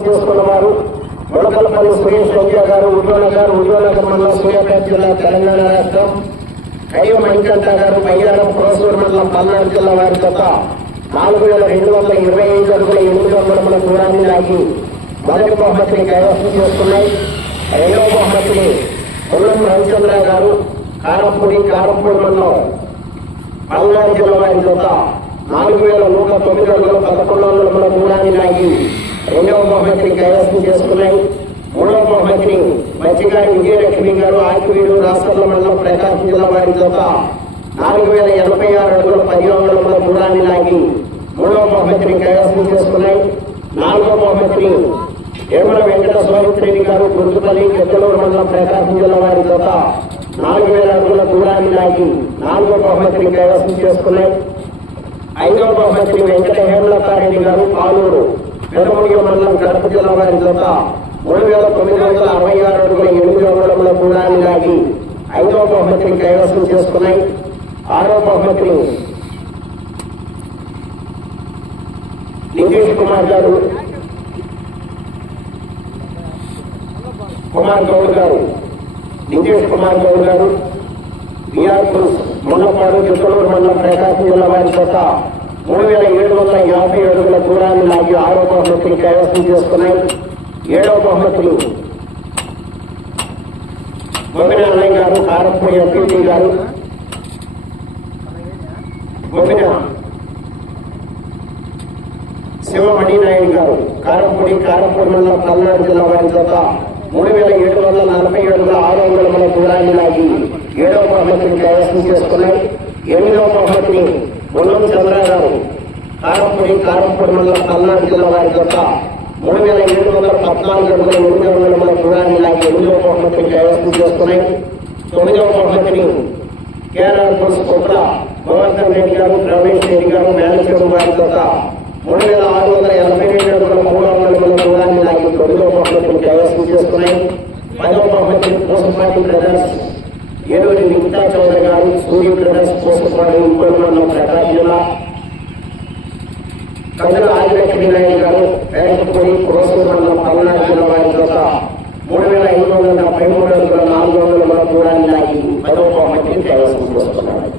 చేసుకున్న వారు ముడకలపల్లి సురేష్ సౌద్య గారు ఉద్యోనగర్ ఉద్యోనగర్ మండలం సూర్యాపేట జిల్లా తెలంగాణ రాష్ట్రం అయ్యో మణికంఠ గారు మైదానం క్రోసూరు మండలం పల్నాడు జిల్లా వారి చేత నాలుగు వేల రెండు వందల ఇరవై ఐదు అడుగుల ఎనిమిది వందల దూరాన్ని లాగి మొదటి బహుమతిని కైవసం చేసుకున్నాయి రెండవ బహుమతిని ముల్లం రవిచంద్ర గారు కారంపూడి కారంపూడి మండలం పల్నాడు జిల్లా వారి చేత నాలుగు వేల నూట తొమ్మిది వందల పదకొండు వందల దూరాన్ని లాగి రెండవ బహుమతిని కైవసం చేసుకున్నాయి. మూడవ బహుమతిని మంచిగా విజయలక్ష్మి గారు ఆకివీడు రాష్ట్రంలో మండలం ప్రకాశం జిల్లా వారి చేత నాలుగు వేల ఎనభై ఆరు అడుగుల పది వందల దూరాన్ని లాగి మూడవ బహుమతిని కైవసం చేసుకున్నాయి. నాలుగవ బహుమతిని యమల వెంకట స్వామిత్రేణి గారు గుర్తుపల్లి చెత్తలూరు మండలం ప్రకాశం జిల్లా వారి చేత నాలుగు వేల అడుగుల దూరాన్ని లాగి నాలుగో బహుమతిని కైవసం చేసుకున్నాయి. ఐదవ బహుమతిని వెంకట హేమలతారెడ్డి గారు పాలూరు. పెదముడిగ మండలం కడప జిల్లా వారి చేత మూడు వేల తొమ్మిది వందల అరవై ఆరు అడుగుల ఎనిమిది వందల కూడా లాగి ఐదవ బహుమతిని కైవసం చేసుకున్నాయి. ఆరో బహుమతులు నితీష్ కుమార్ గారు కుమార్ గౌడ్ గారు నితీష్ కుమార్ గౌడ్ గారు బీఆర్ మండపాడు చిత్తలూరు మండలం ప్రకాశం జిల్లా వారి చేత మూడు వేల ఏడు వందల యాభై అడుగుల దూరాన్ని లాగి ఆరో బహుమతులు కైవసం చేసుకున్నాయి. ఏడవ బహుమతులు మొగిన అన్నయ్య గారు కారపూడి ఎంపీటీ గారు. మొగిన శివమణి నాయుడు గారు కారంపూడి కారంపూడి మండలం పల్నాడు జిల్లా వారి చేత మూడు వేల ఏడు వందల నలభై ఏడుగా ఆరు వందల మన దూరాన్ని లాగి ఏడవ బహుమతులు కైవసం చేసుకున్నాయి ఎనిమిదవ బహుమతిని ఉన్నం చంద్రగారు కారంపూడి కారంపూడి మండలం పల్నాడు జిల్లా వారి యొక్క మూడు వేల ఏడు వందల పద్నాలుగు అడుగుల ఎనిమిది వందల మన దూరాన్ని లాగి ఎనిమిదవ బహుమతిని కైవసం చేసుకున్నాయి తొమ్మిదవ బహుమతిని కేరళ పురుష కుట్ర గోవర్ధన్ రెడ్డి గారు రమేష్ రెడ్డి గారు మేనేజర్ వారి యొక్క మూడు వేల ఆరు వందల ఎనభై రెండు అడుగుల మూడు వందల మన దూరాన్ని లాగి తొమ్మిదవ బహుమతిని కైవసం చేసుకున్నాయి పదవ బహుమతిని పోస్ట్ పార్టీ బ్రదర్స్ ఏడవది నిమితా చౌదరి గారు సూర్య బ్రదర్స్ పోసపాటి ఇంకొక జిల్లా కథల ఆదిలక్ష్మీ నాయుడు గారు వేటపూడి పల్నాడు జిల్లా వారి చేత మూడు వేల ఐదు వందల డెబ్బై మూడు వందల నాలుగు వందల వరకు కూడా లాగి పదవ బహుమతిని కైవసం చేసుకున్నారు